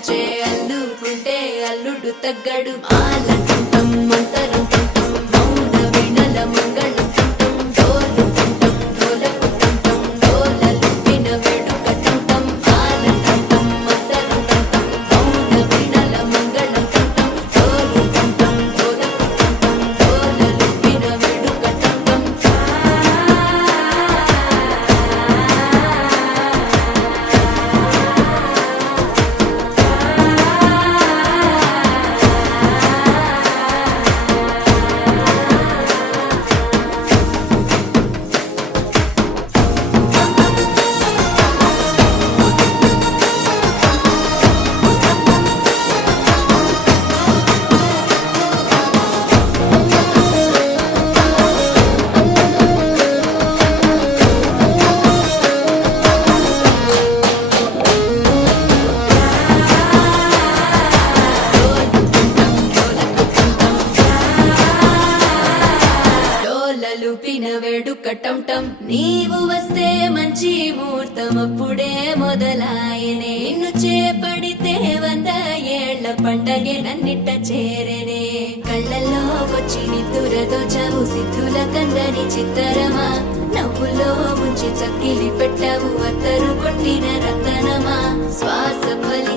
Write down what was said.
అల్లుకుంటే అల్లుడు తగ్గడు ఆలంటుంటం మంతరంటుంటం మౌన వినల మంగళంటుంటం డోలుకుంటం డోలకుంటుంటం డోలలుంపిన వేడుకటుంటం ఆలంటుంటం మంతరంటుంటం మౌన వినల మంగళంటుంటం డోలుకుంటం డోలకుంటుంటం డోలలుంపిన వేడుకటుంటం లూపిన వేడుకటంటం నీవు వస్తే మంచి ముహూర్తం అప్పుడే మొదలాయనే నిన్ను చేపడితే 100 ఏళ్ల పండగే నన్నిట్ట చేరేనే కళ్ళల్లో వచ్చి నిద్దురదోచావు సిద్ధుల కందని చిత్తరమా నవ్వులో ముంచి చక్కిలి పెట్టావు అత్తరు కొట్టిన రతనమా శ్వాస ఫలి